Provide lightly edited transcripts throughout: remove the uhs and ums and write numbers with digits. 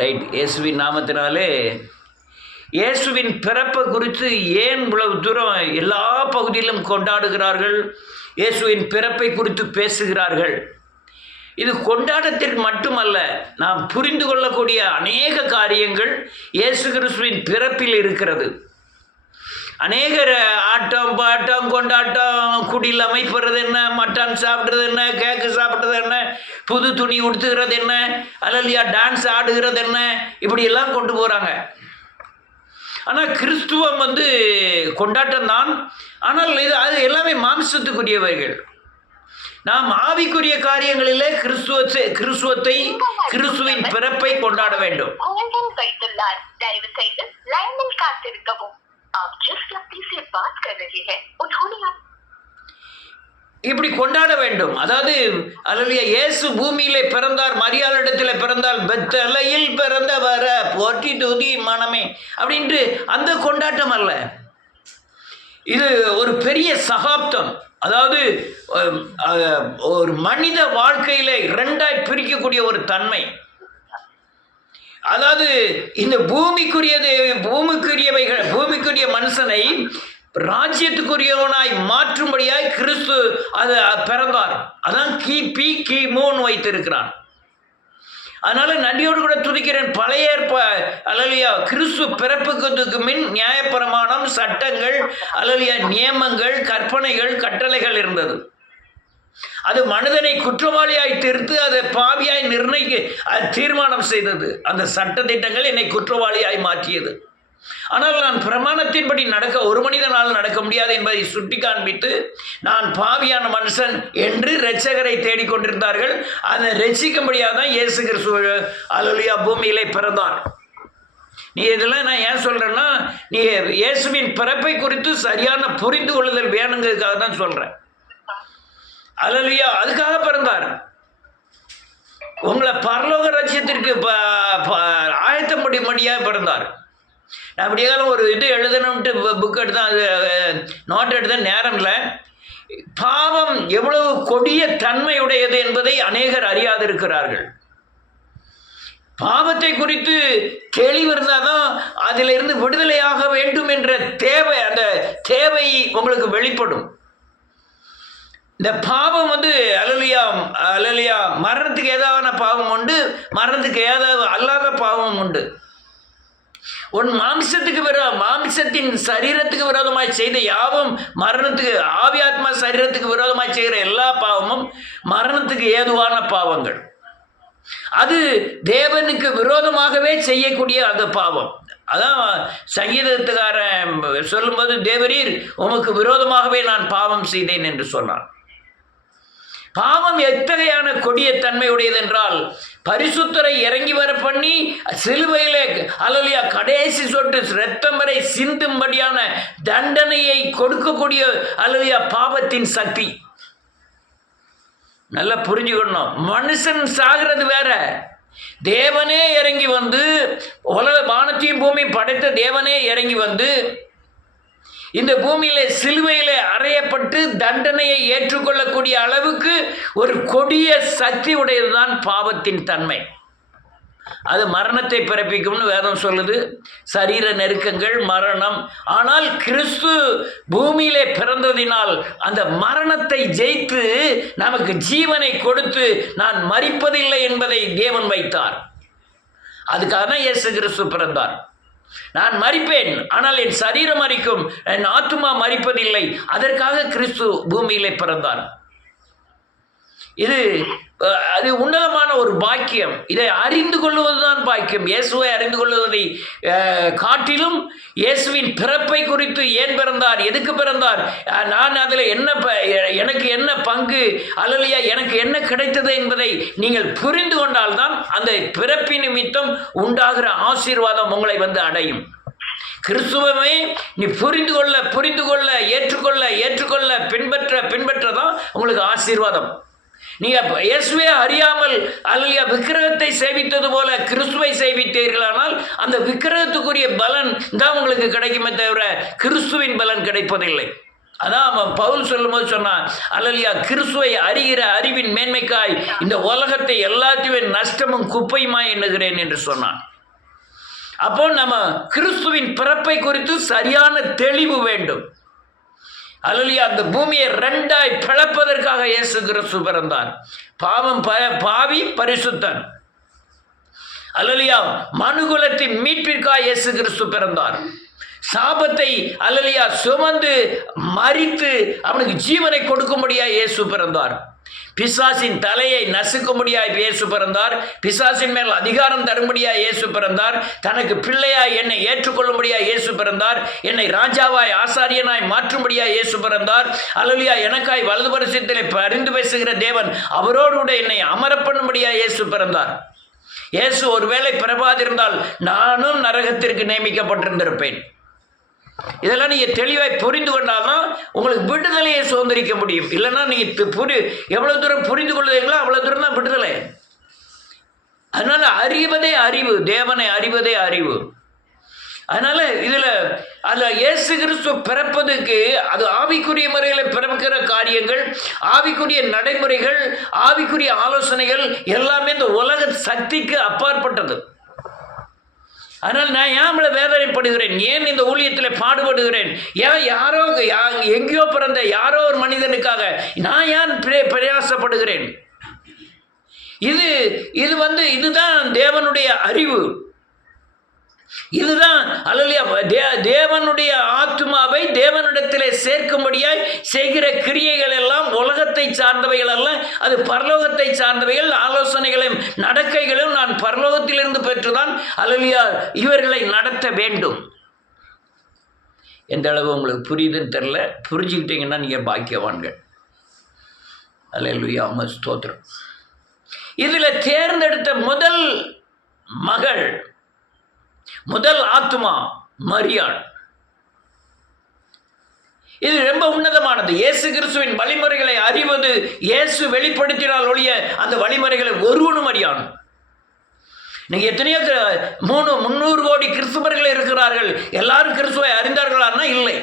Right. இயேசுவின் நாமத்தினாலே இயேசுவின் பிறப்பை குறித்து ஏன் இவ்வளவு தூரம் எல்லா பகுதியிலும் கொண்டாடுகிறார்கள், இயேசுவின் பிறப்பை குறித்து பேசுகிறார்கள்? இது கொண்டாட்டத்திற்கு மட்டுமல்ல, நாம் புரிந்து கொள்ளக்கூடிய அநேக காரியங்கள் இயேசு கிறிஸ்துவின் பிறப்பில் இருக்கிறது. அநேகர் ஆட்டம் பாட்டம் கொண்டாட்டம், குடியில் அமைப்புறது என்ன, மட்டன் சாப்பிட்றது என்ன, கேக்கு சாப்பிட்றது என்ன, புது துணி உடுத்துகிறது என்ன, அல்லையா டான்ஸ் ஆடுகிறது என்ன, இப்படியெல்லாம் கொண்டு போகிறாங்க. ஆனால் கிறிஸ்துவம் கொண்டாட்டம் தான். ஆனால் அது எல்லாமே மாம்சத்துக்குரியவைகள். நாம் ஆவிக்குரிய காரியங்களிலே கிறிஸ்துவத்தை கிறிஸ்துவின் பிறப்பை கொண்டாட வேண்டும். இப்படி கொண்டாட வேண்டும். அதாவது அல்லையா இயேசு பூமியிலே பிறந்தார், மரியாளிடத்தில் பிறந்தால், பெத்தலையில் பிறந்த வர போற்றி துதி மனமே அப்படின்ட்டு அந்த கொண்டாட்டம் அல்ல. இது ஒரு பெரிய சகாப்தம். அதாவது ஒரு மனித வாழ்க்கையில இரண்டாய் பிரிக்கக்கூடிய ஒரு தன்மை. அதாவது இந்த பூமிக்குரிய மனுஷனை ராஜ்யத்துக்குரியவனாய் மாற்றும்படியாய் கிறிஸ்து அது பிறந்தார். அதான் கிமு வைத்திருக்கிறான். அதனால நன்றியோடு கூட துதிக்கிறேன். பழைய அல்லையா கிறிஸ்து பிறப்புக்கு முன் நியாயப்பிரமாணம், சட்டங்கள், அல்லையா நியமங்கள், கற்பனைகள், கட்டளைகள் இருந்தது. அது மனிதனை குற்றவாளியாய் தீர்த்து அதை பாவியாய் அது தீர்மானம் செய்தது. அந்த சட்ட திட்டங்கள் என்னை குற்றவாளியாய் மாற்றியது. ஆனால் நான் பிரமாணத்தின்படி ஒரு மனிதனால் நடக்க முடியாது என்பதை சுட்டி காண்பித்து நான் பாவியான மனுஷன் என்று இரட்சகரை தேடிக்கொண்டிருந்தார்கள். அதை ரட்சிக்கும்படியாக தான் இயேசு கிறிஸ்து அல்லேலூயா பூமியிலே பிறந்தார். நீ இதெல்லாம் நான் ஏன் சொல்றேன்னா, நீ இயேசுவின் பிறப்பை குறித்து சரியான புரிந்து கொள்ளுதல் வேணுங்கிறதுக்காக தான் சொல்றேன். அல்லேலூயா, அதுக்காக பிறந்தார். உங்களை பரலோக ராஜ்யத்திற்கு ஆயத்தம் படியாக பிறந்தார். நான் அப்படியே ஒரு எழுதணும்ட்டு புக் எடுத்தேன், அது நோட் எடுத்தேன், நேரம் இல்லை. பாவம் எவ்வளவு கொடிய தன்மையுடையது என்பதை அநேகர் அறியாதிருக்கிறார்கள். பாவத்தை குறித்து தெளிவு இருந்தால் தான் அதிலிருந்து விடுதலையாக வேண்டும் என்ற தேவை, அந்த தேவை உங்களுக்கு வெளிப்படும். இந்த பாவம் அல்லேலூயா மரணத்துக்கு ஏதாவது பாவம் உண்டு, மரணத்துக்கு ஏதாவது அல்லாத பாவம் உண்டு. உன் மாம்சத்தின் சரீரத்துக்கு விரோதமாய் செய்த யாவும் மரணத்துக்கு, ஆவியாத்மா சரீரத்துக்கு விரோதமாய் செய்கிற எல்லா பாவமும் மரணத்துக்கு ஏதுவான பாவங்கள். அது தேவனுக்கு விரோதமாகவே செய்யக்கூடிய அந்த பாவம். அதான் சங்கீதத்துக்காரன் சொல்லும்போது, தேவரீர் உமக்கு விரோதமாகவே நான் பாவம் செய்தேன் என்று சொன்னான். பாவம் எத்தகையான கொடிய தன்மையுடையது என்றால், பரிசுத்தரை இறங்கி வர பண்ணி சிலுவையிலே அல்லேலூயா கடைசி சொட்டு இரத்தம் வரை சிந்தும்படியான தண்டனையை கொடுக்கக்கூடிய அல்லேலூயா பாவத்தின் சக்தி. நல்லா புரிஞ்சுக்கணும். மனுஷன் சாகிறது வேற, தேவனே இறங்கி உலக வானத்தையும் பூமி படைத்த தேவனே இறங்கி இந்த பூமியில சிலுவையிலே அறையப்பட்டு தண்டனையை ஏற்றுக்கொள்ளக்கூடிய அளவுக்கு ஒரு கொடிய சக்தி உடையதுதான் பாவத்தின் தன்மை. அது மரணத்தை பிறப்பிக்கும்னு வேதம் சொல்லுது. சரீர நெருக்கங்கள், மரணம். ஆனால் கிறிஸ்து பூமியிலே பிறந்ததினால் அந்த மரணத்தை ஜெயித்து நமக்கு ஜீவனை கொடுத்து நான் மரிப்பதில்லை என்பதை தேவன் வைத்தார். அதுக்காக தான் இயேசு கிறிஸ்து பிறந்தார். நான் மரிப்பேன், ஆனால் என் சரீரம் மரிக்கும், என் ஆத்துமா மரிப்பதில்லை. அதற்காக கிறிஸ்து பூமியிலே பிறந்தார். அது உன்னதமான ஒரு பாக்கியம். இதை அறிந்து கொள்வதுதான் பாக்கியம். இயேசுவை அறிந்து கொள்வதை காட்டிலும் இயேசுவின் பிறப்பை குறித்து ஏன் பிறந்தார், எதுக்கு பிறந்தார், நான் அதில் எனக்கு என்ன பங்கு, அல்லேலூயா எனக்கு என்ன கிடைத்தது என்பதை நீங்கள் புரிந்து கொண்டால்தான் அந்த பிறப்பின் நிமித்தம் உண்டாகிற ஆசீர்வாதம் உங்களை அடையும். கிறிஸ்துவமே நீ புரிந்து கொள்ள ஏற்றுக்கொள்ள பின்பற்ற தான் உங்களுக்கு ஆசீர்வாதம். நீங்கள் இயேசுவே அறியாமல் அல்லேலூயா விக்கிரகத்தை சேவித்தது போல கிறிஸ்துவை சேவித்தீர்களானால் அந்த விக்கிரகத்துக்குரிய பலன் தான் உங்களுக்கு கிடைக்குமே தவிர கிறிஸ்துவின் பலன் கிடைப்பதில்லை. அதான் அவன் பவுல் சொல்லும்போது சொன்னான், அல்லேலூயா, கிறிஸ்துவை அறிகிற அறிவின் மேன்மைக்காய் இந்த உலகத்தை எல்லாத்தையுமே நஷ்டமும் குப்பையுமாய் எண்ணுகிறேன் என்று சொன்னான். அப்போ நம்ம கிறிஸ்துவின் பிறப்பை குறித்து சரியான தெளிவு வேண்டும். அல்லேலூயா, அந்த பூமியை ரெண்டாய் பிளப்பதற்காக இயேசு கிறிஸ்து பிறந்தார். பாவி பரிசுத்தன். அல்லேலூயா, மனுகுலத்தின் மீட்பிற்காக இயேசு கிறிஸ்து பிறந்தார். சாபத்தை அல்லேலூயா சுமந்து மரித்து அவனுக்கு ஜீவனை கொடுக்கும்படியா இயேசு பிறந்தார். பிசாசின் தலையை நசுக்கும்படியாய் இயேசு பிறந்தார். பிசாசின் மேல் அதிகாரம் தரும்படியாய் இயேசு பிறந்தார். தனக்கு பிள்ளையாய் என்னை ஏற்றுக்கொள்ளும்படியாய் இயேசு பிறந்தார். என்னை ராஜாவாய் ஆசாரியனாய் மாற்றும்படியாய் இயேசு பிறந்தார். அல்லேலூயா, எனக்காய் வலது பரிசுத்திலே பரிந்து பேசுகிற தேவன் அவரோடு கூட என்னை அமரப்பண்ணும்படியாய் இயேசு பிறந்தார். இயேசு ஒருவேளை பிறப்பாதிருந்தால் நானும் நரகத்திற்கு நியமிக்கப்பட்டிருந்திருப்பேன். இதெல்லாம் நீங்கள் தெளிவாக புரிந்து கொண்டால்தான் உங்களுக்கு விடுதலையை சுதந்திரிக்க முடியும். இல்லைன்னா நீங்கள் எவ்வளோ தூரம் புரிந்து கொள்வீங்களோ அவ்வளோ தூரம் தான் விடுதலை. அதனால் அறிவதே அறிவு, தேவனை அறிவதே அறிவு. அதனால் அதில் இயேசு கிறிஸ்து பிறப்பதுக்கு அது ஆவிக்குரிய முறையில் பிறக்கிற காரியங்கள், ஆவிக்குரிய நடைமுறைகள், ஆவிக்குரிய ஆலோசனைகள் எல்லாமே இந்த உலக சக்திக்கு அப்பாற்பட்டது. அதனால் நான் ஏன் வேதனைப்படுகிறேன், ஏன் இந்த ஊழியத்தில் பாடுபடுகிறேன், ஏன் யாரோ எங்கேயோ பிறந்த யாரோ ஒரு மனிதனுக்காக நான் ஏன் பிரயாசப்படுகிறேன்? இதுதான் தேவனுடைய அறிவு. இதுதான் அல்லேலூயா தேவனுடைய ஆத்துமாவை தேவனிடத்திலே சேர்க்கும்படியாய் செய்கிற கிரியைகள் எல்லாம் உலகத்தை சார்ந்தவைகள் அல்ல, அது பரலோகத்தை சார்ந்தவைகள். ஆலோசனைகளும் நடக்கைகளும் நான் பரலோகத்திலிருந்து பெற்றுதான் அல்லேலூயா இவர்களை நடத்த வேண்டும். எந்த அளவு உங்களுக்கு புரியுதுன்னு தெரில. புரிஞ்சுக்கிட்டீங்கன்னா நீங்கள் பாக்கியவான்கள். அல்லேலூயா, ஸ்தோத்திரம். இதில் தேர்ந்தெடுத்த முதல் மகள், முதல் ஆத்மா மரியாள். இது ரொம்ப உன்னதமானது. இயேசு கிறிஸ்துவின் வழிமுறைகளை அறிவது இயேசு வெளிப்படுத்தினால் ஒழிய அந்த வழிமுறைகளை ஒருவனும் அறியான். இன்னைக்கு எத்தனையோ 300 கோடி கிறிஸ்துவர்கள் இருக்கிறார்கள். எல்லாரும் கிறிஸ்துவை அறிந்தார்களான்னா இல்லை.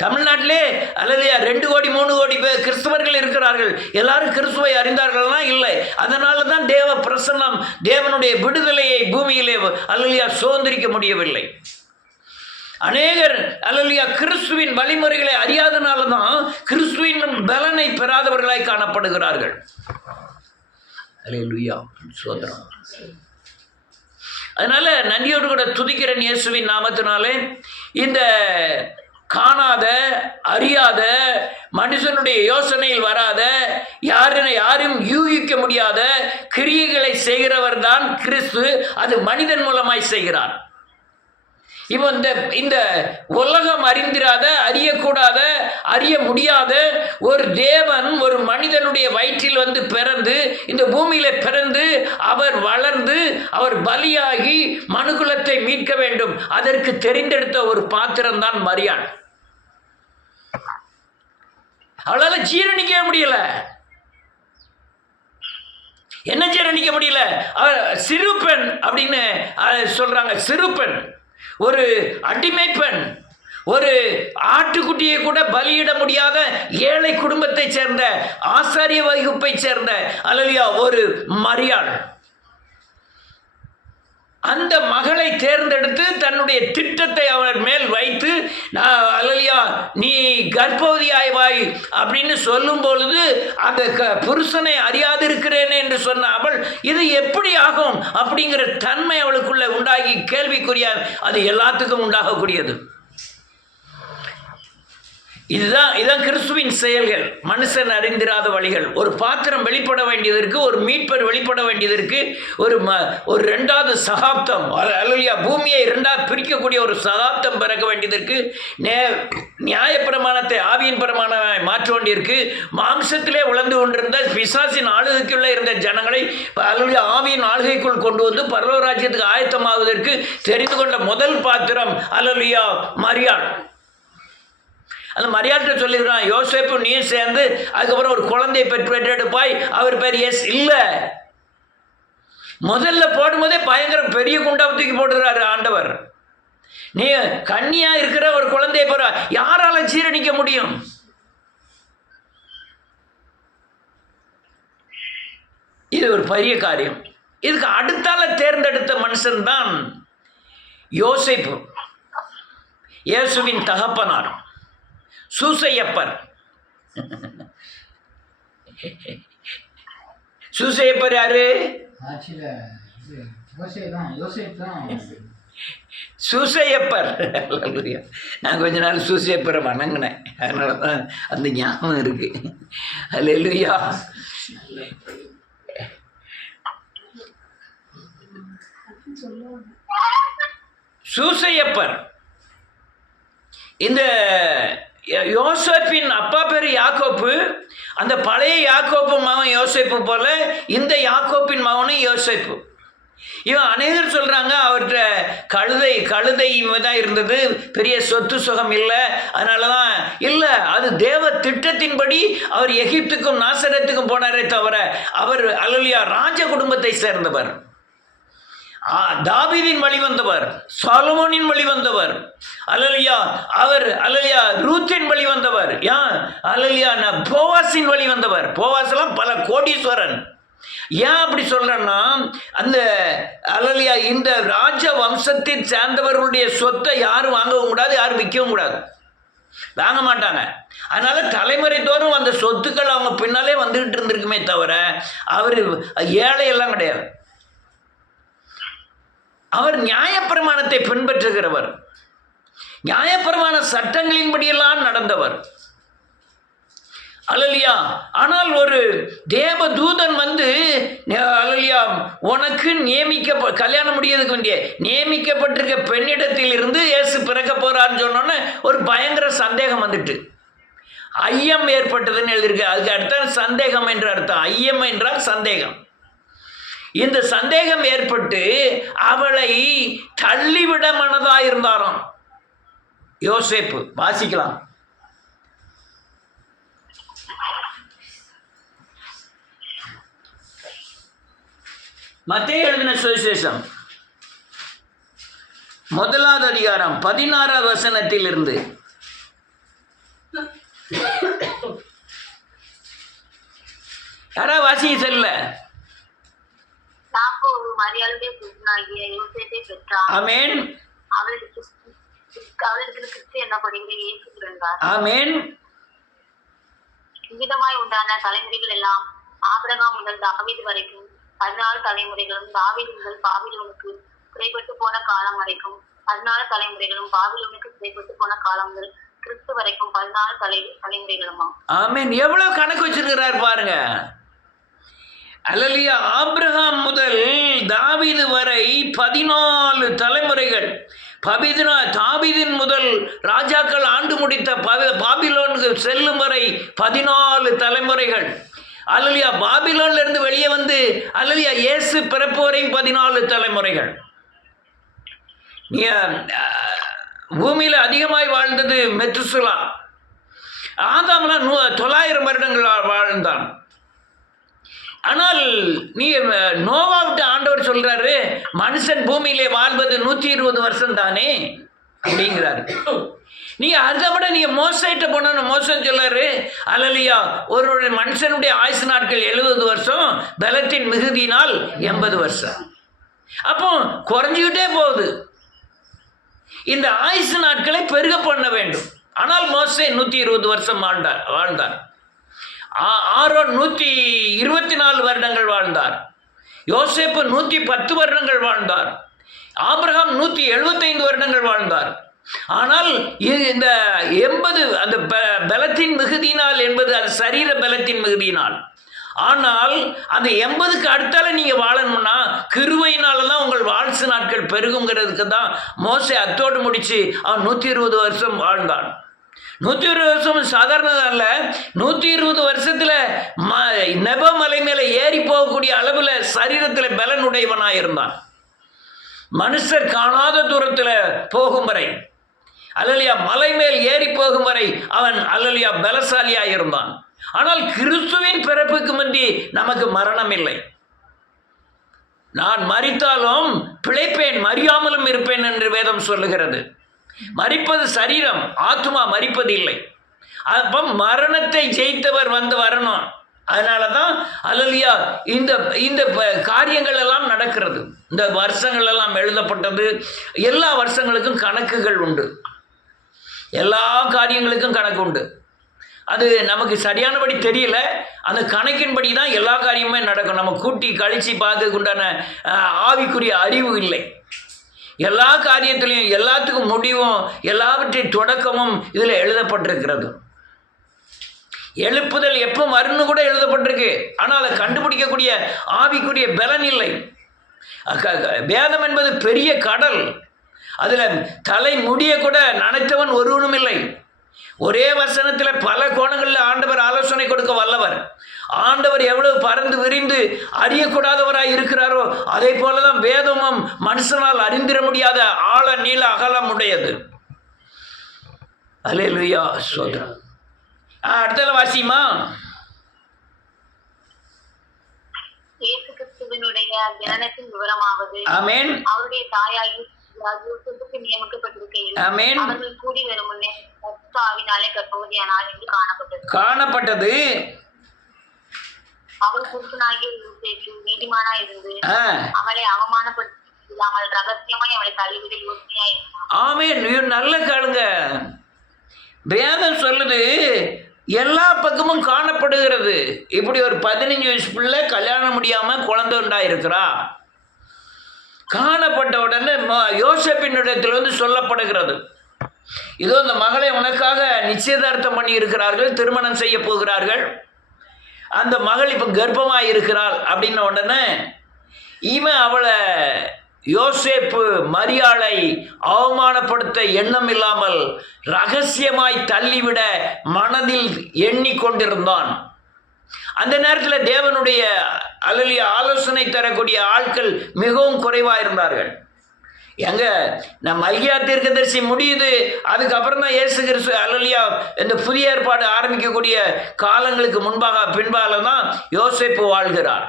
தமிழ்நாட்டிலே அல்லது 2 கோடி 3 கோடி கிறிஸ்தவர்கள் இருக்கிறார்கள். எல்லாரும் கிறிஸ்துவை அறிந்தார்கள்னா இல்லை. அதனால தான் தேவ பிரசன்னம், தேவனுடைய விடுதலையை பூமியிலே அல்லேலூயா சுதந்திரிக்க முடியவில்லை. அநேகர் அல்லேலூயா கிறிஸ்துவின் வழிமுறைகளை அறியாதனால தான் கிறிஸ்துவின் பலனை பெறாதவர்களாய் காணப்படுகிறார்கள். அல்லேலூயா, சோதரம். அதனால நன்றியோடு கூட துதிக்கிறேன் இயேசுவின் நாமத்தினாலே. இந்த காணாத, அறியாத, மனுஷனுடைய யோசனையில் வராத, யாரும் யூகிக்க முடியாத கிரியைகளை செய்கிறவர் தான் கிறிஸ்து. அது மனிதன் மூலமாய் செய்கிறார். இப்போ இந்த உலகம் அறிந்திராத, அறியக்கூடாத, அறிய முடியாத ஒரு தேவன் ஒரு மனிதனுடைய வயிற்றில் பிறந்து இந்த பூமியில பிறந்து அவர் வளர்ந்து அவர் பலியாகி மனுகுலத்தை மீட்க வேண்டும். அதற்கு தெரிந்தெடுத்த ஒரு பாத்திரம் தான் மரியாள். அவளால ஜீரணிக்க முடியல. என்ன ஜீரணிக்க முடியல? சிறு பெண் அப்படின்னு சொல்றாங்க. சிறு பெண், ஒரு அடிமை பெண், ஒரு ஆட்டுக்குட்டியை கூட பலியிட முடியாத ஏழை குடும்பத்தை சேர்ந்த, ஆசாரிய வகுப்பை சேர்ந்த அல்லேலூயா ஒரு மரியாள். அந்த மகளை தேர்ந்தெடுத்து தன்னுடைய திட்டத்தை அவர் மேல் வைத்து, அல்லேலூயா நீ கர்ப்பவதியாய்வாய் அப்படின்னு சொல்லும் பொழுது அந்த புருஷனை அறியாதிருக்கிறேனே என்று சொன்ன அவள் இது எப்படி ஆகும் அப்படிங்கிற தன்மை அவளுக்குள்ள உண்டாகி கேள்விக்குரிய, அது எல்லாத்துக்கும் உண்டாகக்கூடியது. இதுதான் கிறிஸ்துவின் செயல்கள், மனுஷன் அறிந்திராத வழிகள். ஒரு பாத்திரம் வெளிப்பட வேண்டியதற்கு, ஒரு மீட்பர் வெளிப்பட வேண்டியதற்கு, ஒரு 2வது சகாப்தம், அல்லேலூயா பூமியை 2ஆக பிரிக்கக்கூடிய ஒரு சகாப்தம் பிறக்க வேண்டியதற்கு, நியாயப்பிரமாணத்தை ஆவியின் பிரமாணமாய் மாற்ற வேண்டியிருக்கு. மாம்சத்திலே உழந்து கொண்டிருந்த பிசாசின் ஆளுகைக்குள்ளே இருந்த ஜனங்களை அல்லேலூயா ஆவியின் ஆளுகைக்குள் கொண்டு வந்து பரலோக ராஜ்யத்துக்கு ஆயத்தமாவதற்கு தெரிந்து கொண்ட முதல் பாத்திரம் அல்லேலூயா மரியாள். அந்த மரியாதை சொல்லியிருக்கான், யோசேப்பு நீ சேர்ந்து அதுக்கப்புறம் ஒரு குழந்தையை பெற்றெடுப்பாய், அவர் பேர் இல்லை. முதல்ல போடும்போதே பயங்கர பெரிய குண்டாவை தூக்கி போட்டுறாரு ஆண்டவர். நீ கன்னியா இருக்கிற ஒரு குழந்தையை பெற யாரால ஜீரணிக்க முடியும்? இது ஒரு பெரிய காரியம். இதுக்கு அடுத்தால தேர்ந்தெடுத்த மனுஷன் தான் யோசேப்பு, இயேசுவின் தகப்பனார், சூசையப்பர். சூசையப்பர் யாரு? சூசையப்பர். நான் கொஞ்ச நாள் சூசையப்பரை வணங்கினேன், அதனால தான் அந்த ஞாபகம் இருக்கு. அல்லேலூயா. சூசையப்பர். இந்த யோசேப்பின் அப்பா பேர் யாக்கோப்பு. அந்த பழைய யாக்கோப்பு மகன் யோசேப்பு போல இந்த யாக்கோப்பின் மகனும் யோசேப்பு. இவன் அநேகர் சொல்றாங்க அவர்கிட்ட கழுதை தான் இருந்தது, பெரிய சொத்து சுகம் இல்லை, அதனாலதான் இல்லை. அது தேவ திட்டத்தின்படி அவர் எகிப்துக்கும் நாசரத்துக்கும் போனாரே தவிர அவர் அல்லேலூயா ராஜ குடும்பத்தை சேர்ந்தவர், தாவீதின் வழி வந்தவர், சாலமோனின் வழி வந்தவர், அல்லேலூயா அவர் அல்லேலூயா ரூத்தின் வழி வந்தவர், அல்லேலூயா போவாசின் வழி வந்தவர். போவாசெல்லாம் பல கோடீஸ்வரன். ஏன் அப்படி சொல்றேன்னா, அந்த அல்லேலூயா இந்த ராஜ வம்சத்தை சேர்ந்தவர்களுடைய சொத்தை யாரும் வாங்கவும் கூடாது, யாரும் விற்கவும் கூடாது, வாங்க மாட்டாங்க. அதனால தலைமுறை தோறும் அந்த சொத்துக்கள் அவங்க பின்னாலே வந்துகிட்டு இருந்திருக்குமே தவிர அவர் ஏழை எல்லாம் கிடையாது. அவர் நியாயப்பிரமாணத்தை பின்பற்றுகிறவர், நியாயப்பிரமாண சட்டங்களின்படியெல்லாம் நடந்தவர். அல்லேலூயா. ஆனால் ஒரு தேவ தூதன் வந்து அல்லேலூயா உனக்கு கல்யாணம் முடியறதுக்கு வேண்டிய நியமிக்கப்பட்டிருக்க பெண்ணிடத்தில் இருந்து இயேசு பிறக்க போறான்னு சொன்னோன்னே ஒரு பயங்கர சந்தேகம் வந்துட்டு, ஐயம் ஏற்பட்டதுன்னு எழுதியிருக்கு. அதுக்கு அர்த்தம் சந்தேகம் என்ற அர்த்தம். ஐயம் என்றால் சந்தேகம். இந்த சந்தேகம் ஏற்பட்டு அவளை தள்ளிவிட மனதாயிருந்தாராம் யோசேப்பு. வாசிக்கலாம். மத்தேயு எழுதின சுவிசேஷம் 1 அதிகாரம் 16 வசனத்தில் இருந்து யாரா வாசிக்க செல்ல. ஆமென். ஆமென். இவ்விதமாய் உண்டான தலைமுறைகள் எல்லாம் ஆபிரகாம் முதல் தாவீது வரைக்கும் 14 தலைமுறைகளும், தாவீது முதல் பாபிலோனுக்கு சிறைப்பட்டு போன காலம் வரைக்கும் 14 தலைமுறைகளும், பாபிலோனுக்கு சிறைப்பட்டு போன காலம் முதல் கிறிஸ்து வரைக்கும் 14 தலைமுறைகளுமா. ஆமென். எவ்வளவு கணக்கு வச்சிருக்கிறார் பாருங்க. அல்லேலூயா. ஆபிரகாம் முதல் தாவீது வரை 14 தலைமுறைகள். தாவீதின் முதல் ராஜாக்கள் ஆண்டு முடித்த பாபிலோனுக்கு செல்லும் வரை 14 தலைமுறைகள். அல்லேலூயா. பாபிலோன்ல இருந்து வெளியே வந்து அல்லேலூயா இயேசு பிறப்பு வரையும் 14 தலைமுறைகள். பூமியில் அதிகமாய் வாழ்ந்தது மெத்துசலா. ஆதாம்லாம் 900 வருடங்கள் வாழ்ந்தான். ஆனால் நீ நோவாவிட்டு ஆண்டவர் சொல்றாரு, மனுஷன் பூமியிலே வாழ்வது 120 வருஷம் தானே அப்படிங்கிறாரு. நீ அதை விட நீங்க மோசைட்ட போன மோசம் சொல்லாரு, அல்லேலூயா ஒரு மனுஷனுடைய ஆயுசு நாட்கள் 70 வருஷம், பலத்தின் மிகுதியினால் 80 வருஷம். அப்போ குறைஞ்சிக்கிட்டே போகுது. இந்த ஆயுசு நாட்களை பெருக பண்ண வேண்டும். ஆனால் மோசே 120 வருஷம் வாழ்ந்தார். ஆரோன் 124 வருடங்கள் வாழ்ந்தார். யோசேப்பு 110 வருடங்கள் வாழ்ந்தார். ஆபிரகாம் 175 வருடங்கள் வாழ்ந்தார். ஆனால் இந்த 80 அந்த பலத்தின் மிகுதியினால் என்பது அது சரீர பலத்தின் மிகுதியினால். ஆனால் அந்த 80க்கு அடுத்தால நீங்க வாழணும்னா கிருபையினாலதான் உங்கள் வாழ்த்து நாட்கள் பெருகுங்கிறதுக்கு தான் மோசே அத்தோடு முடிச்சு அவன் 120 வருஷம் வாழ்ந்தான். 120 வருஷம் சாதாரண அல்ல. 120 வருஷத்துல நெப மலை மேல ஏறி போகக்கூடிய அளவுல சரீரத்துல பலனுடையவனாயிருந்தான். மனுஷர் காணாத தூரத்துல போகும் வரை, அல்லேலூயா மலை மேல் ஏறி போகும் வரை அவன் அல்லேலூயா பலசாலியாயிருந்தான். ஆனால் கிறிஸ்துவின் பிறப்புக்கு முந்தி நமக்கு மரணம் இல்லை. நான் மரித்தாலும் பிழைப்பேன், மறியாமலும் இருப்பேன் என்று வேதம் சொல்லுகிறது. மரிப்பது சரீரம், ஆத்மா மரிப்பது இல்லை. அப்போ மரணத்தை ஜெயித்தவர் வந்து வரணும். அதனால தான் அல்லேலூயா இந்த இந்த காரியங்கள் எல்லாம் நடக்கிறது. இந்த வருஷங்கள் எல்லாம் எழுதப்பட்டது. எல்லா வருஷங்களுக்கும் கணக்குகள் உண்டு, எல்லா காரியங்களுக்கும் கணக்கு உண்டு. அது நமக்கு சரியானபடி தெரியல. அந்த கணக்கின்படி தான் எல்லா காரியமுமே நடக்கும். நம்ம கூட்டி கழிச்சு பார்க்கறதுக்கு உண்டான ஆவிக்குரிய அறிவு இல்லை. எல்லா காரியத்திலையும் எல்லாத்துக்கும் முடிவும் எல்லாவற்றையும் தொடக்கமும் இதில் எழுதப்பட்டிருக்கிறது. எழுப்புதல் எப்போ வரும்னு கூட எழுதப்பட்டிருக்கு. ஆனால் அதை கண்டுபிடிக்கக்கூடிய ஆவிக்குரிய பலன் இல்லை. வேதம் என்பது பெரிய கடல். அதில் தலை முடிய கூட நனைத்தவன் ஒருவனும் இல்லை. ஒரே வசனத்தில் பல கோணங்களில் ஆண்டவர் ஆலோசனை கொடுக்க வல்லவர். ஆண்டவர் எவ்வளவு பறந்து விரிந்து அறியக்கூடாதவராய் இருக்கிறாரோ அதே போலதான் வேதமும் மனுஷனால் அறிந்திட முடியாத ஆழ நீள அகலம் உடையது. அல்லேலூயா, சோதரம். அடுத்தல வாசிமா. இயேசு கிறிஸ்துவினுடைய ஜனனத்தின் விவரமாவது, ஆமென், அவருடைய தாயாகி யோசேப்புக்கு நியமிக்கப்பட்டிருக்கையில் ஆமென், அவர்கள் கூடி வரும் முன்னே பரிசுத்த ஆவியினாலே கர்ப்பவதியானார் என்று காணப்பட்டது. அவள் புருஷனாகிய யோசேப்பு நீதிமானாய் இருந்து அவளை அவமானப்படுத்தி இல்லாமல் ரகசியமாய் அவளை தள்ளிவிட யோசனையாய் இருந்தான். ஆமென். நல்ல கேளுங்க. வேதம் சொல்லுது எல்லா பக்கமும் காணப்படுகிறது. இப்படி ஒரு 15 வயசு பிள்ளை கல்யாணம் முடியாம குழந்தை உண்டாயிருக்கிறா. காணப்பட்ட உடனே யோசேப்பினிடத்தில் வந்து சொல்லப்படுகிறது, இதோ இந்த மகளை உனக்காக நிச்சயதார்த்தம் பண்ணி இருக்கிறார்கள், திருமணம் செய்ய போகிறார்கள், அந்த மகள் இப்போ கர்ப்பமாக இருக்கிறாள் அப்படின்ன உடனே இவன் அவளை யோசேப்பு மரியாளை அவமானப்படுத்த எண்ணம் இல்லாமல் ரகசியமாய் தள்ளிவிட மனதில் எண்ணிக்கொண்டிருந்தான். அந்த நேரத்தில் தேவனுடைய அல்லேலூயா ஆலோசனை தரக்கூடிய ஆட்கள் மிகவும் குறைவாக இருந்தார்கள். எங்க நம்ம மல்கியா தீர்க்கதரிசி முடியுது, அதுக்கப்புறம் தான் இயேசு கிறிஸ்து அல்லேலூயா இந்த புதிய ஏற்பாடு ஆரம்பிக்கக்கூடிய காலங்களுக்கு பின்பாக தான் யோசேப்பு வாழ்கிறார்.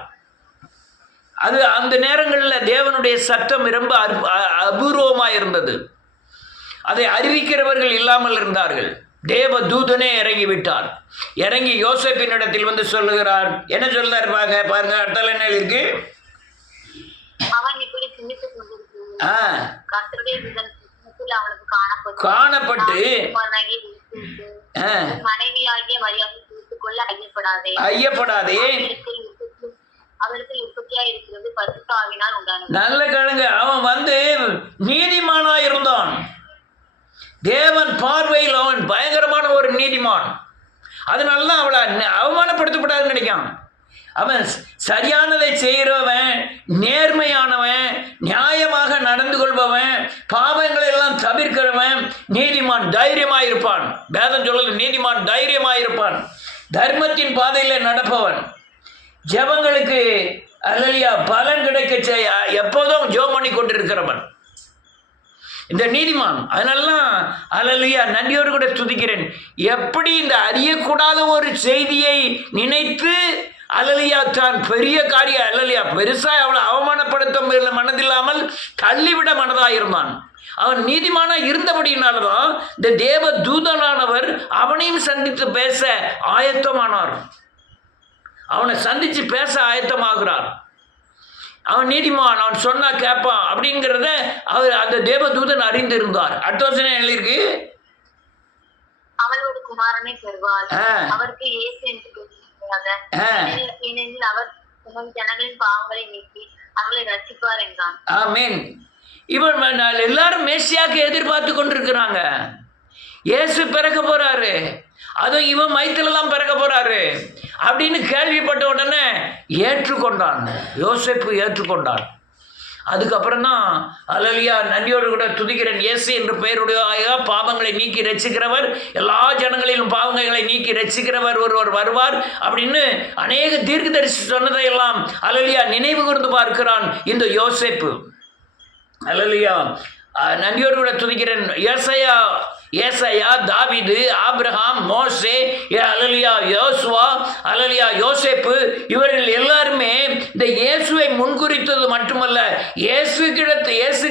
அது அந்த நேரங்களில் தேவனுடைய சத்தம் ரொம்ப அபூர்வமாக இருந்தது. அதை அறிவிக்கிறவர்கள் இல்லாமல் இருந்தார்கள். தேவ தூதனே இறங்கி விட்டார். இறங்கி யோசேப்பின் இடத்தில் வந்து சொல்லுகிறார். என்ன சொல்றாரு பாருங்க. அடுத்த என்ன இருக்கு? அவன் இப்படி சிந்தித்துக் கொண்டிருக்கிறான். அவனுக்கு காணப்பட்டு மனைவியாகிய மரியாதை குறித்துக் கொள்ள ஐயப்படாதே. அவருக்கு உற்பத்தியா இருக்கிறது பரிசுத்த ஆவியினால் உண்டானது. நல்ல கேளுங்க. அவன் வந்து நீதிமானா இருந்தான். தேவன் பார்வையில் அவன் பயங்கரமான ஒரு நீதிமான். அதனாலதான் அவளை அவமானப்படுத்தப்படாதுன்னு நினைக்கான். அவன் சரியானதை செய்கிறவன், நேர்மையானவன், நியாயமாக நடந்து கொள்பவன், பாவங்களை எல்லாம் தவிர்க்கிறவன் நீதிமான், தைரியமாயிருப்பான். வேதம் சொல்லுது நீதிமான் தைரியமாயிருப்பான். தர்மத்தின் பாதையில் நடப்பவன், ஜெபங்களுக்கு அல்லேலூயா பலன் கிடைக்க செய்ய எப்போதும் ஜெபம் பண்ணி கொண்டிருக்கிறவன் இந்த நீதிமான். அதனாலலாம் அல்லேலூயா நன்றியோடு கூட துதிக்கிறேன். எப்படி இந்த அறியக்கூடாத ஒரு செய்தியை நினைத்து அல்லேலூயா தான் பெரிய காரியம் அல்லேலூயா பெருசாக அவளை அவமானப்படுத்த மனதில்லாமல் தள்ளிவிட மனதாயிருந்தான். அவன் நீதிமானாக இருந்தபடியினால்தான் இந்த தேவ தூதனானவர் அவனையும் சந்தித்து பேச ஆயத்தமானார். அவனை சந்தித்து பேச ஆயத்தமாகிறார். அவன் நீதிமான், அவன் சொன்னா கேட்பான் அப்படிங்கிறத அவர் அந்த தேவதூதன் அறிந்திருந்தார். அடுத்த வசனம் எழுதியிருக்கு, அவள் ஒரு குமாரனை பெறுவாள், அவருக்கு இயேசு என்று பெயரிடுவார்கள், ஏனெனில் அவர் ஜனங்களின் பாவங்களை நீக்கி அவர்களை ரட்சிப்பார் என்றான். ஆமென். இவன் எல்லாரும் மேசியாக்கு எதிர்பார்த்து கொண்டிருக்கிறாங்க. இயேசு பிறக்க போறாரு, அதுவும் இவன் வயிற்றுல தான் பிறக்க போறாரு அப்படின்னு கேள்விப்பட்ட உடனே ஏற்றுக்கொண்டான். யோசேப்பு ஏற்றுக்கொண்டான். அதுக்கப்புறம் தான் அல்லேலூயா நன்றியோடு கூட துதிக்கிறேன். இயேசு என்று பெயருடைய பாவங்களை நீக்கி ரட்சிக்கிறவர், எல்லா ஜனங்களிலும் பாவங்களை நீக்கி ரட்சிக்கிறவர் ஒருவர் வருவார் அப்படின்னு அநேக தீர்க்கதரிசி சொன்னதையெல்லாம் அல்லேலூயா நினைவு கூர்ந்து பார்க்கிறான் இந்த யோசேப்பு. அல்லேலூயா. நன்றியோடு கூட துதிக்கிறேன். ஏசாயா, தாவீது, ஆபிரகாம், மோசே, அல்லேலூயா, யோசுவா, அல்லேலூயா, யோசேப்பு, இவர்கள் எல்லாருமே இந்த இயேசுவை முன்குறித்தது மட்டுமல்ல, இயேசு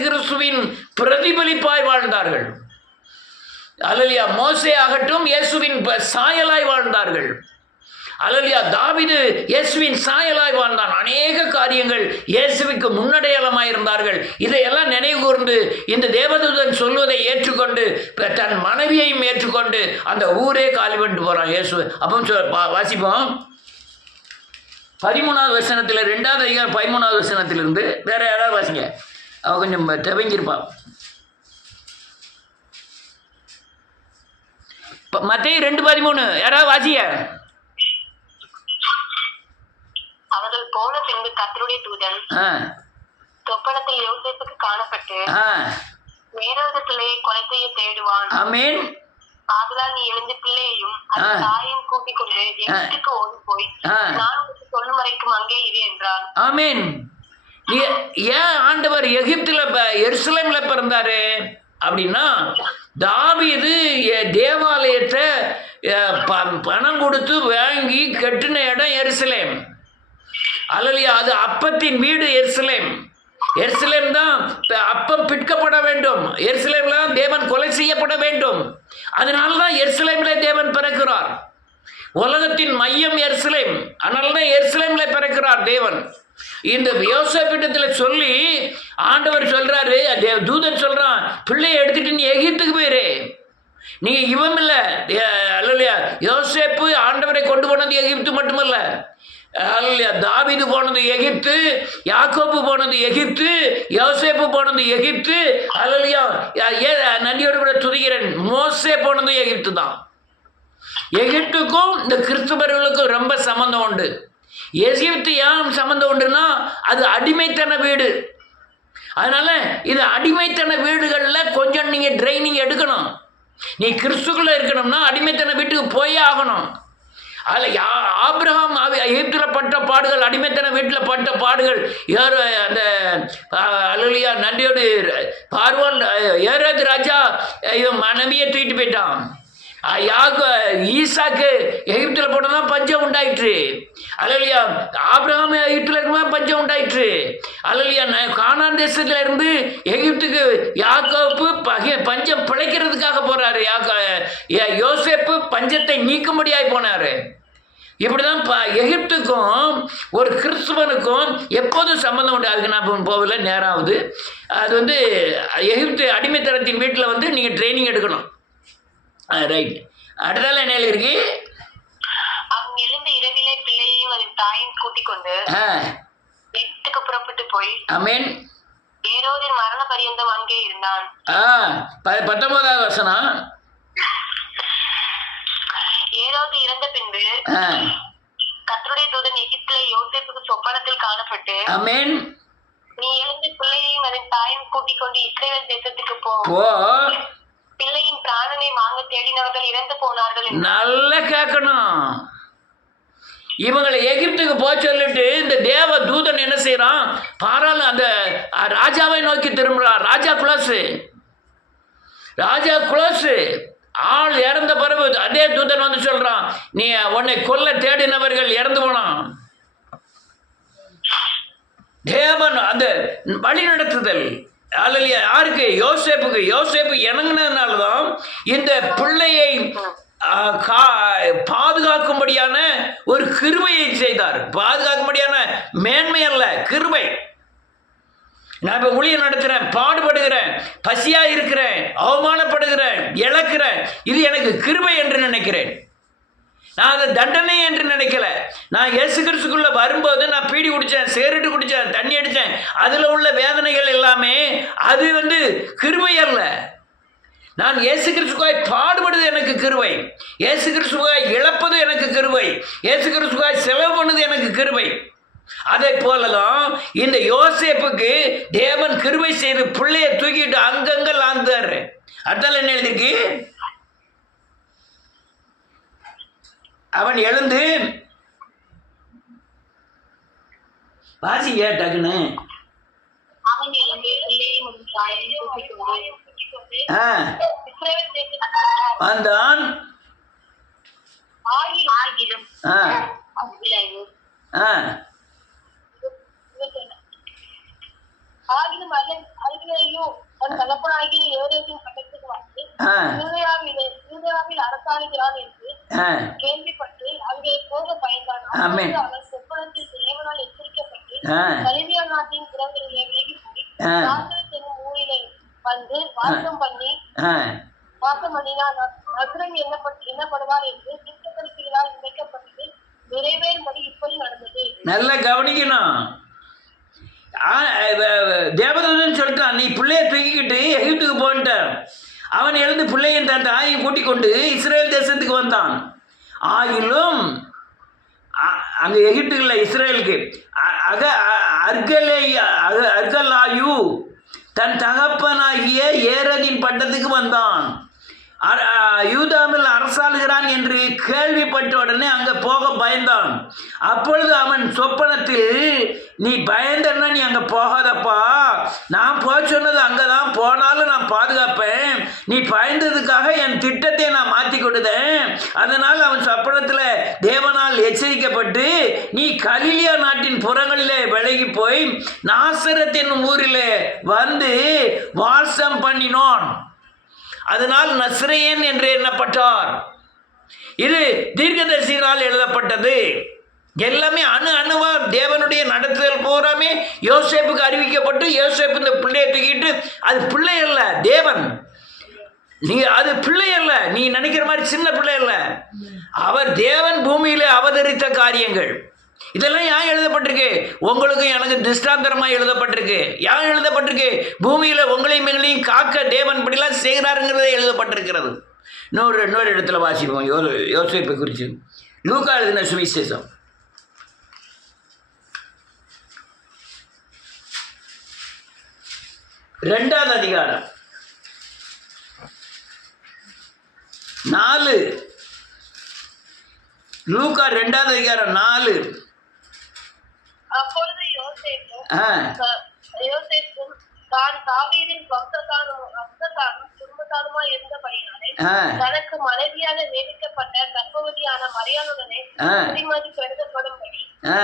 கிறிஸ்துவின் பிரதிபலிப்பாய் வாழ்ந்தார்கள். அல்லேலூயா, மோசே ஆகட்டும் இயேசுவின் சாயலாய் வாழ்ந்தார்கள். அல்லேலூயா, தாவீது இயேசுவின் சாயலாய் வாழ்ந்தான். அநேக காரியங்கள் இயேசுவுக்கு முன்னடையாளமாய் இருந்தார்கள். இதையெல்லாம் நினைவு கூர்ந்து இந்த தேவதூதன் சொல்வதை ஏற்றுக்கொண்டு தன் மனைவியையும் ஏற்றுக்கொண்டு அந்த ஊரே காலி பண்ணிட்டு போகிறான் இயேசு. அப்போ வாசிப்போம் 13வது வசனத்தில், 2வது அதிகாரம் 13வது வசனத்திலிருந்து. வேற யாராவது வாசிங்க, அவன் கொஞ்சம் தெவங்கிருப்பான். மத்தேயு 2:13 யாராவது வாசிங்க. அவர்கள் போன பின்பு கர்த்தருடைய தூதன் சொப்பனத்தில் யோசேப்புக்கு காணப்பட்டு, வேறொரு பிள்ளையை கொலை செய்ய தேடுவான். ஆமென். ஆதலால் நீ எழுந்து பிள்ளையையும் அதன் தாயையும் கூட்டிக் கொண்டு எகிப்துக்கு ஓடி போய் நான் உனக்கு சொல்லும் வரைக்கும் அங்கே இரு என்றான். ஆமென். ஏன் ஆண்டவர் எகிப்துல எருசலேம்ல பிறந்தாரு அப்படின்னா, தாவீது தேவாலயத்தை பணம் கொடுத்து வாங்கி கட்டின இடம் எருசலேம். அல்லேலூயா, அது அப்பத்தின் வீடு எருசலேம். எருசலேம் தான் அப்பம் பிற்கப்பட வேண்டும். எருசலேம்ல தேவன் கொலை செய்யப்பட வேண்டும். அதனால தான் எருசலேம்ல தேவன் பிறக்கிறார். உலகத்தின் மையம் எருசலேம். அதனால தான் எருசலேம்ல பிறக்கிறார் தேவன். இந்த யோசேப்பிடத்தில் சொல்லி ஆண்டவர் சொல்றாரு, தூதன் சொல்றான், பிள்ளையை எடுத்துட்டு நீ எகிப்துக்கு போயிரு. நீங்க இவன் இல்லை, அல்லேலூயா, யோசேப்பு ஆண்டவரை கொண்டு போனது எகிப்து மட்டுமல்ல, அல்லேலூயா, தாவீது போனது எகிப்து, யாக்கோபு போனது எகிப்து, யோசேப்பு போனது எகிப்து. அல்லேலூயா, நன்றியோடு கூட துதிக்கிறேன், மோசே போனது எகிப்து தான். எகிப்துக்கும் இந்த கிறிஸ்துவர்களுக்கும் ரொம்ப சம்பந்தம் உண்டு. எகிப்து ஏன் சம்பந்தம் உண்டுன்னா, அது அடிமைத்தன வீடு. அதனால இது அடிமைத்தன வீடுகளில் கொஞ்சம் நீங்க ட்ரைனிங் எடுக்கணும். நீ கிறிஸ்துக்குள்ள இருக்கணும்னா அடிமைத்தன வீட்டுக்கு போயே ஆகணும். அதில் ஆபிரகாம் எகிப்தில் பட்ட பாடுகள், அடிமைத்தன வீட்டில் பட்ட பாடுகள், அந்த அல்லேலூயா, நன்றியோடு பார்வோன் ஏரோது ராஜா இவன் மனைவியை தூக்கிட்டு போயிட்டான். ஈசாக்கு எகிப்தில் போனதான் பஞ்சம் உண்டாயிற்று. அல்லேலூயா, ஆபிரகாம் எகிப்தில் இருக்கும்போது பஞ்சம் உண்டாயிற்று. அல்லேலூயா, கானான் தேசத்தில் இருந்து எகிப்துக்கு யாக்கோப்பு பஞ்சம் பிழைக்கிறதுக்காக போறாரு. யோசேப்பு பஞ்சத்தை நீக்கும்படியாய் போனாரு. இப்படிதான் எகிப்துக்கும் ஒரு கிறிஸ்துவனுக்கும் எப்போதும் சம்பந்தம் உண்டு. அதுக்கு நான் போகல, நேராகுது. அது எகிப்து அடிமைத்தனத்தின் வீட்டில் நீங்கள் ட்ரைனிங் எடுக்கணும். ரைட். அடுத்தால என்ன இருக்கு? அவன் எழுந்த இரவிலே பிள்ளையையும் அதன் தாயையும் கூட்டிக் கொண்டு எகிப்துக்கு புறப்பட்டு போய், ஆமென், ஏரோதின் மரண பரியந்தம் அங்கே இருந்தான். 19வது வசனம். ஏரோது இறந்த பின்பு கர்த்தருடைய தூதன் எகிப்திலே யோசேப்புக்கு சொப்பனத்தில் காணப்பட்டு, ஆமென், நீ எழுந்து பிள்ளையையும் அதன் தாயையும் கூட்டிக் கொண்டு இஸ்ரவேல் தேசத்துக்கு போ, பிள்ளையின் பிராணனை வாங்க தேடினவர்கள் இறந்து போனார்கள். நல்லா கேட்கணும். இவங்களை எகிப்துக்கு போக சொல்லிட்டு இந்த தேவ தூதன் என்ன செய்யறான்? பாராளு அந்த ராஜாவை நோக்கி திரும்புறான். ராஜா குலோசு ஆள் இறந்த பிறகு அதே தூதன் சொல்றான், நீ உன்னை கொல்ல தேடினவர்கள் இறந்து போனான். தேவன் அந்த வழி நடத்துதல் அல்லேலூயா யாருக்கு? யோசேப்புக்கு. யோசேப்பு இணங்கினதுனால தான் இந்த பிள்ளையை பாதுகாக்கும்படியான ஒரு கிருபையை செய்தார். பாதுகாக்கும்படியான மேன்மை அல்ல, கிருபை. நான் இப்போ ஊழியம் நடத்துகிறேன், பாடுபடுகிறேன், பசியாக இருக்கிறேன், அவமானப்படுகிறேன், இழக்கிறேன், இது எனக்கு கிருபை என்று நினைக்கிறேன். நான் அதை தண்டனை என்று நினைக்கல. நான் இயேசு கிறிஸ்துக்குள்ள வரும்போது நான் பீடி குடித்தேன், சிகரெட்டு குடித்தேன், தண்ணி அடித்தேன், அதில் உள்ள வேதனைகள் எல்லாமே அது கிருபை அல்ல. நான் இயேசு கிறிஸ்துவாய் பாடுபடுது எனக்கு கிருபை. இயேசு கிறிஸ்துவாய் இழப்பது எனக்கு கிருபை. இயேசு கிறிஸ்துவாய் செலவு பண்ணது எனக்கு கிருபை. அதே போலதான் இந்த யோசேப்புக்கு தேவன் கிருபை செய்து பிள்ளையை தூக்கிட்டு அங்கங்க லாந்தாரு. அதனால என்ன எழுதிருக்கு? அவன் எழுந்து வாசிங்க டக்குன்னு. அவன் எழுந்து பிள்ளையையும் வாயையும் பூட்டிக் கொண்டு ஆ, இஸ்ரவேல் தேசத்துக்கு வந்தார். வந்தான். ஆகிலும் ஆ, ஆ, ஆகிலும் அருகிலேயும் தன் தகப்பனாகிய யோசேப்பின் பட்டத்துக்கு வந்து ஆ, யூதேயாவில் அரசாளுகிறான் என்று ஆ, கேள்விப்பட்டு அங்கே போக பயந்தான். ஆமென். அப்பொழுது அவன் சொப்பனத்தில் தேவனால் எச்சரிக்கப்பட்டு ஆ, கலிலியா நாட்டின் புறங்களிலே விலகி போய் ஆ, நாசரேத் என்னும் ஊரிலே வந்து வாசம் ஆ. பண்ணினான். நசரேயன் எண்ணப்படுவார் என்று தீர்க்கதரிசிகளால் நினைக்கப்பட்டது நிறைவேறும்படி இப்படி நடந்தது. நல்லா கவனிக்கணும். தேவதூதன் சொல்லிட்டான், நீ பிள்ளைய தூக்கிக்கிட்டு எகிப்துக்கு போன்ட்டான். அவன் எழுந்து பிள்ளையின் தன் தாயையும் கூட்டிக் கொண்டு இஸ்ரேல் தேசத்துக்கு வந்தான். ஆகிலும் அங்கே எகிப்துக்குள்ள இஸ்ரேலுக்கு அர்கலாயு தன் தகப்பனாகிய ஏரதின் பட்டத்துக்கு வந்தான். யூதாவில் அரசாளுகிறான் என்று கேள்விப்பட்ட உடனே அங்கே போக பயந்தான். அப்பொழுது அவன் சொப்பனத்தில், நீ பயந்தன்னா நீ அங்கே போகாதப்பா, நான் போக சொன்னது அங்கே தான், போனாலும் நான் பாதுகாப்பேன், நீ பயந்ததுக்காக என் திட்டத்தை நான் மாற்றி கொடுத்தேன். அதனால் அவன் சொப்பனத்தில் தேவனால் எச்சரிக்கப்பட்டு, நீ கலிலியா நாட்டின் புறங்களிலே விலகி போய் நாசரேத் என்னும் ஊரிலே வந்து வாசம் பண்ணினோன். அதனால் நஸ்ரேயன் என்று எண்ணப்பட்டார். இது தீர்க்கதரிசிகளால் எழுதப்பட்டது. எல்லாமே அணுவா தேவனுடைய நடத்துதல் பூராமே யோசேப்புக்கு அறிவிக்கப்பட்டு, யோசேப்பு இந்த பிள்ளையை தூக்கிட்டு, அது பிள்ளை அல்ல, தேவன். நீ அது பிள்ளை அல்ல, நீ நினைக்கிற மாதிரி சின்ன பிள்ளை அல்ல, அவர் தேவன் பூமியிலே அவதரித்த காரியங்கள். இதெல்லாம் யார் எழுதப்பட்டிருக்கு? உங்களுக்கும் எனக்கு திஷ்டாந்தரமாக எழுதப்பட்டிருக்கு. யார் எழுதப்பட்டிருக்கு? பூமியில் உங்களையும் எங்களையும் காக்க தேவன் இப்படிலாம் செய்கிறாருங்கிறதே எழுதப்பட்டிருக்கிறது. இன்னொரு இடத்துல வாசிப்போம் யோசேப்பை குறித்து. லூக்கா எழுதின சுவிசேஷம் 2ஆம் அதிகாரம் 4. லூக்கா 2ஆம் அதிகாரம் 4. அப்பொழுது யோசேப்பும் தான் தாவீதின் வம்சத்தானும் குடும்பத்தானுமாய் இருந்தபடியாலே தனக்கு மனைவியாக நியமிக்கப்பட்ட கர்ப்பவதியான மரியாளுடனே குடிமதி கருதப்படும்படி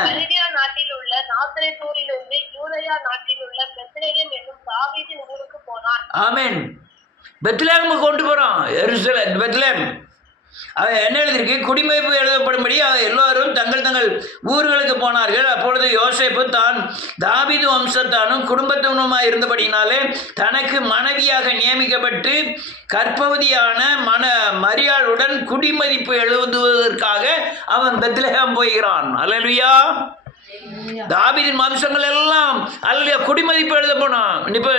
கலிலியா நாட்டில் உள்ள நாசரேத் ஊரிலிருந்து யூதேயா நாட்டில் உள்ள பெத்லெகேம் என்னும் தாவீதின் ஊருக்கு போனான். ஆமென். பெத்லெகேமுக்கு கொண்டு போறோம். பெத்லெகேம் என்ன எழுதியிருக்கு? குடிமதிப்பு எழுதப்படும்படி எல்லோரும் தங்கள் ஊர்களுக்கு போனார்கள். அப்பொழுது யோசேப்பு தான் தாவீது வம்சத்தானும் குடும்பத்தினுமாய் இருந்தபடினாலே தனக்கு மனைவியாக நியமிக்கப்பட்டு கர்ப்பவதியான மரியாளுடன் குடிமதிப்பு எழுதுவதற்காக அவன் பெத்லெகேம் போகிறான். அல்லேலூயா. தாவீதின் வம்சங்கள் எல்லாம் அல்ல குடிமதிப்பு எழுத போனோம். இப்போ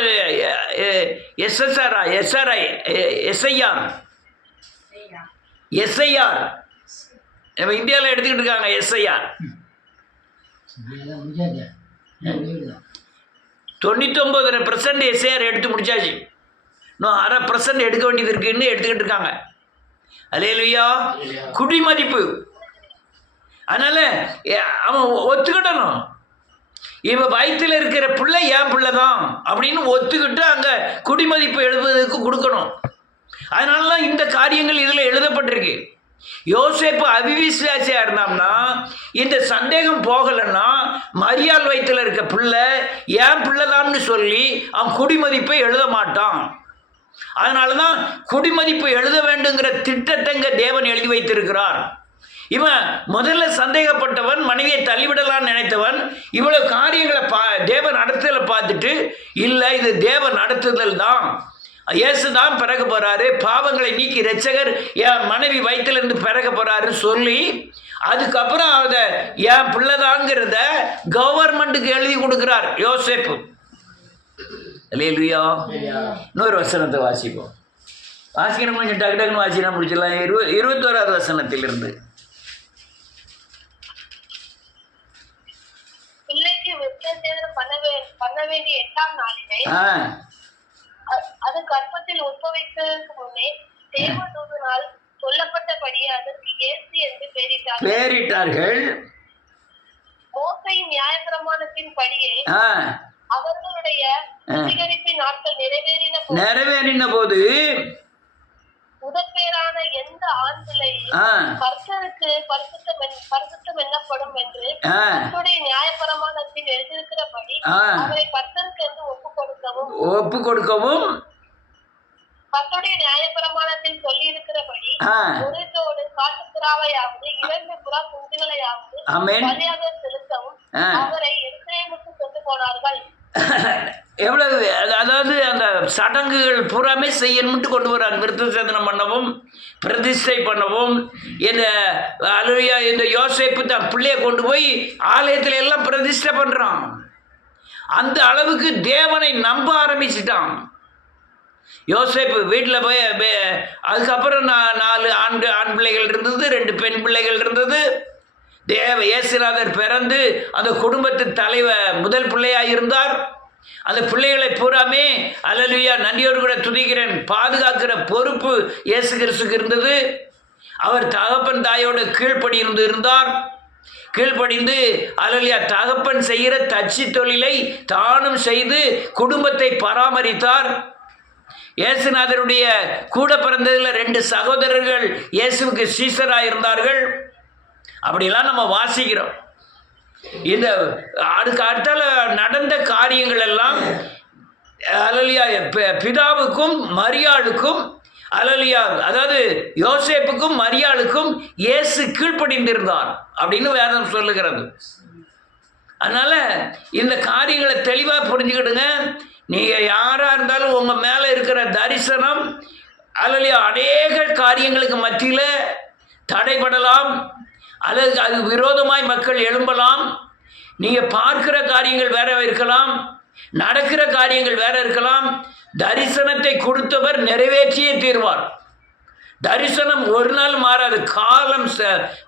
எஸ்ஐஆர் நம்ம இந்தியாவில் எடுத்துக்கிட்டு இருக்காங்க. எஸ்ஐஆர் 99% எஸ்ஐஆர் எடுத்து முடிச்சாச்சு. இன்னும் 1/2% எடுக்க வேண்டியது இருக்குன்னு எடுத்துக்கிட்டு இருக்காங்க. அல்லேலூயா. குடிமதிப்பு. அதனால அவன் ஒத்துக்கிடணும், இவன் வயிற்றில் இருக்கிற பிள்ளை என் பிள்ளை தான் அப்படின்னு ஒத்துக்கிட்டு அங்கே குடிமதிப்பு எழுதுவதற்கு கொடுக்கணும். அதனால தான் இந்த காரியங்கள் இதில் எழுதப்பட்டிருக்கு. யோசேப்பு அவிவிசுவாசியாக இருந்தான்னா, இந்த சந்தேகம் போகலைன்னா, மரியாள் வயிற்றில் இருக்க பிள்ளை என் பிள்ளைதான்னு சொல்லி அவன் குடிமதிப்பை எழுத மாட்டான். அதனால தான் குடிமதிப்பு எழுத வேண்டுங்கிற திட்டத்தை தேவன் எழுதி வைத்திருக்கிறார். இவன் முதல்ல சந்தேகப்பட்டவன், மனைவியை தள்ளிவிடலான்னு நினைத்தவன், இவ்வளவு காரியங்களை தேவன் நடத்துதலை பார்த்துட்டு, இல்லை இது தேவன் நடத்துதல் தான், இயேசு தான் பிறக்க போகிறாரு, பாவங்களை நீக்கி இரட்சகர் என் மனைவி வயிற்றிலிருந்து பிறக்க போகிறாருன்னு சொல்லி, அதுக்கப்புறம் அதை என் பிள்ளைதாங்கிறத கவர்மெண்ட்டுக்கு எழுதி கொடுக்குறார் யோசேப்பு. அல்லேலூயா. இன்னொரு வசனத்தை வாசிப்போம். வாசிக்கணும், கொஞ்சம் டக்கு டக்குன்னு வாசினா முடிச்சிடலாம். 21ஆவது வசனத்திலிருந்து. பண்ண வேண்டிய 8ஆம் நாளிலே அது கர்ப்பத்தில் உட்பவிப்பதற்கு முன்னே தேவதூதனால் சொல்லப்பட்டபடியே அதற்கு இயேசு என்று பெயரிட்டார்கள். மோசேயின் நியாயப்பிரமாணத்தின் படியே அவர்களுடைய சுத்திகரிப்பின் நாட்கள் நிறைவேறின போது முதற்பேரான எந்த ஆண் பிள்ளையும் கர்த்தருக்கு பரிசுத்தம் என்னப்படும் என்று கர்த்தருடைய நியாயப்பிரமாணத்தில் எழுதியிருக்கிறபடி அவரை கர்த்தருக்கு என்று ஒப்பு கொடுக்கவும் கர்த்தருடைய நியாயப்பிரமாணத்தில் சொல்லி இருக்கிறபடி ஒரு தோடு காட்டுப்புறாவையாவது 2 புறா குஞ்சுகளையாவது பலியாக செலுத்தவும் அவரை எருசலேமுக்கு கொண்டு போனார்கள். எவ்வளவு, அதாவது அந்த சடங்குகள் பூராமே செய்யணும்ட்டு கொண்டு வர்றாங்க. விருத்த சேதனம் பண்ணவும் பிரதிஷ்டை பண்ணவும் இந்த யோசேப்பு தான் பிள்ளைய கொண்டு போய் ஆலயத்தில் எல்லாம் பிரதிஷ்டை பண்ணுறான். அந்த அளவுக்கு தேவனை நம்ப ஆரம்பிச்சிட்டான் யோசேப்பு. வீட்டில் போய் அதுக்கப்புறம் 4 ஆண் பிள்ளைகள் இருந்தது, 2 பெண் பிள்ளைகள் இருந்தது. இயேசுநாதர் பிறந்து அந்த குடும்பத்தின் தலைவர் முதல் பிள்ளையாக இருந்தார். அந்த பிள்ளைகளை பூராமே அல்லேலூயா நன்றியோடு கூட துதிக்கிறேன் பாதுகாக்கிற பொறுப்பு இயேசு கிறிஸ்துக்கு இருந்தது. அவர் தகப்பன் தாயோடு இருந்தார். கீழ்ப்படிந்து அல்லேலூயா தகப்பன் செய்கிற தச்சு தொழிலை தானும் செய்து குடும்பத்தை பராமரித்தார். இயேசுநாதருடைய கூட பிறந்ததில் 2 சகோதரர்கள் இயேசுவுக்கு சீசராக இருந்தார்கள். அப்படிலாம் நம்ம வாசிக்கிறோம். இந்த அதுக்கு அடுத்தால நடந்த காரியங்கள் எல்லாம் அல்லேலூயா பிதாவுக்கும் மரியாளுக்கும் அல்லேலூயா அதாவது யோசேப்புக்கும் மரியாளுக்கும் இயேசு கீழ்ப்படிந்திருந்தார் அப்படின்னு வேதம் சொல்லுகிறது. அதனால் இந்த காரியங்களை தெளிவாக புரிஞ்சுக்கிடுங்க. நீங்கள் யாராக இருந்தாலும் உங்கள் மேலே இருக்கிற தரிசனம் அல்லேலூயா அநேக காரியங்களுக்கு மத்தியில் தடைபடலாம், அல்லது அது விரோதமாய் மக்கள் எழும்பலாம். நீங்கள் பார்க்கிற காரியங்கள் வேற இருக்கலாம், நடக்கிற காரியங்கள் வேற இருக்கலாம். தரிசனத்தை கொடுத்தவர் நிறைவேற்றியே தீர்வார். தரிசனம் ஒரு நாள் மாறாது. காலம்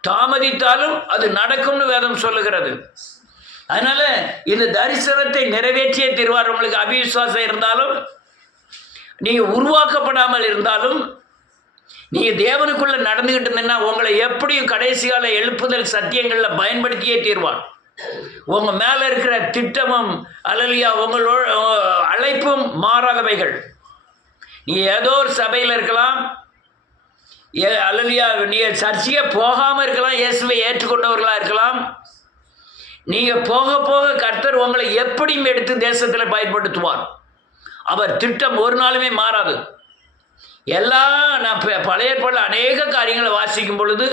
தாமதித்தாலும் அது நடக்கும்னு வேதம் சொல்லுகிறது. அதனால இந்த தரிசனத்தை நிறைவேற்றியே தீர்வார். உங்களுக்கு அவிசுவாசம் இருந்தாலும், நீங்கள் உருவாக்கப்படாமல் இருந்தாலும், நீங்கள் தேவனுக்குள்ளே நடந்துக்கிட்டு இருந்தீங்கன்னா உங்களை எப்படியும் கடைசி கால எழுப்புதல் சத்தியங்களில் பயன்படுத்தியே தீர்வார். உங்கள் மேலே இருக்கிற திட்டமும் அல்லேலூயா உங்களோட அழைப்பும் மாறாதவைகள். நீங்கள் ஏதோ ஒரு சபையில் இருக்கலாம், அல்லேலூயா நீங்கள் சர்ச்சையே போகாமல் இருக்கலாம், இயேசுவை ஏற்றுக்கொண்டவர்களாக இருக்கலாம். நீங்கள் போக போக கர்த்தர் உங்களை எப்படியும் எடுத்து தேசத்தில் பயன்படுத்துவார். அவர் திட்டம் ஒரு நாளுமே மாறாது. நான் பழைய ஏற்பாடில் அநேக காரியங்களை வாசிக்கும் பொழுது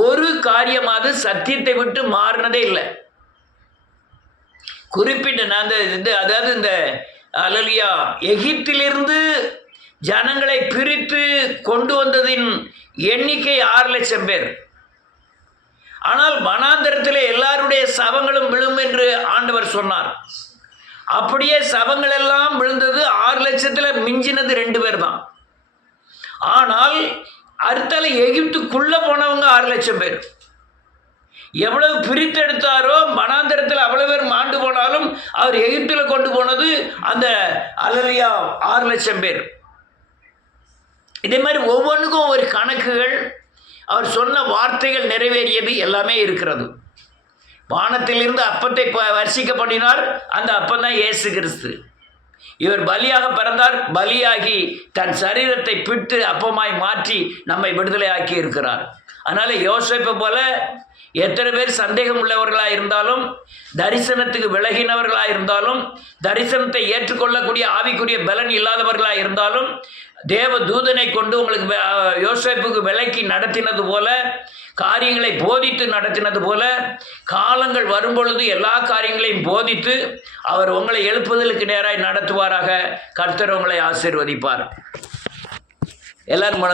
ஒரு காரியமாவது சத்தியத்தை விட்டு மாறினதே இல்லை. குறிப்பிட்ட நான் அதாவது இந்த அல்லேலூயா எகிப்திலிருந்து ஜனங்களை பிரித்து கொண்டு வந்ததின் எண்ணிக்கை 6 லட்சம் பேர். ஆனால் வனாந்தரத்தில் எல்லாருடைய சவங்களும் விழும் என்று ஆண்டவர் சொன்னார். அப்படியே சவங்கள் எல்லாம் விழுந்தது. 6 லட்சத்தில் மிஞ்சினது 2 பேர் தான். ஆனால் அடுத்தால எகிப்துக்குள்ளே போனவங்க 6 லட்சம் பேர். எவ்வளவு பிரித்தெடுத்தாரோ வனாந்தரத்தில் அவ்வளவு பேர் மாண்டு போனாலும் அவர் எகிப்தில் கொண்டு போனது அந்த அல்லேலூயா 6 லட்சம் பேர். இதே மாதிரி ஒவ்வொன்றுக்கும் ஒரு கணக்குகள், அவர் சொன்ன வார்த்தைகள் நிறைவேறியது எல்லாமே இருக்கிறது. வானத்திலிருந்து அப்பத்தை வர்ஷிக்க பண்ணினார். அந்த அப்பம் தான் இயேசு கிறிஸ்து. இவர் பலியாக பிறந்தார். பலியாகி தன் சரீரத்தை பிட்டு அப்பமாய் மாற்றி நம்மை விடுதலை ஆக்கி இருக்கிறார். அதனால் யோசேப்பை போல எத்தனை பேர் சந்தேகம் உள்ளவர்களாக இருந்தாலும், தரிசனத்துக்கு விலகினவர்களாக இருந்தாலும், தரிசனத்தை ஏற்றுக்கொள்ளக்கூடிய ஆவிக்குரிய பலன் இல்லாதவர்களாக இருந்தாலும், தேவ தூதனை கொண்டு உங்களுக்கு யோசேப்புக்கு விலக்கி நடத்தினது போல, காரியங்களை போதித்து நடத்தினது போல, காலங்கள் வரும்பொழுது எல்லா காரியங்களையும் போதித்து அவர் உங்களை எழுப்புதலுக்கு நேராக நடத்துவாராக. கர்த்தர் உங்களை ஆசீர்வதிப்பார். எல்லாரும்